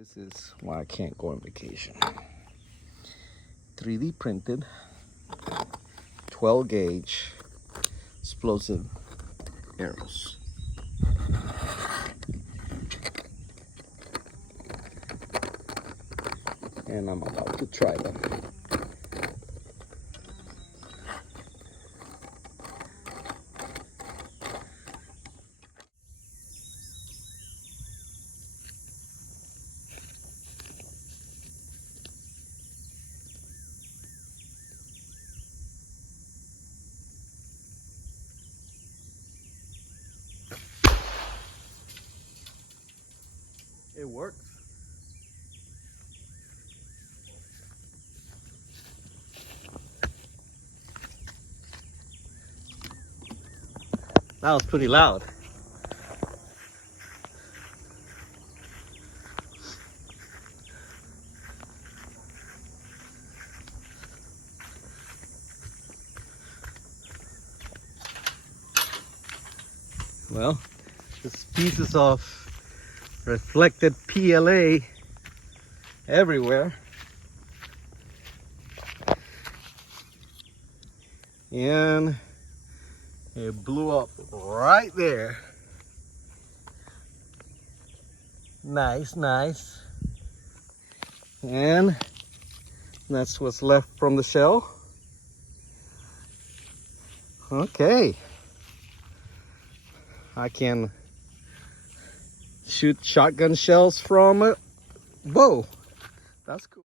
This is why I can't go on vacation. 3D printed, 12 gauge explosive arrows. And I'm about to try them. It works. That was pretty loud. Well, there's pieces of reflected PLA everywhere. And it blew up right there. Nice, nice. And that's what's left from the shell. Okay. I can shoot shotgun shells from a bow. That's cool.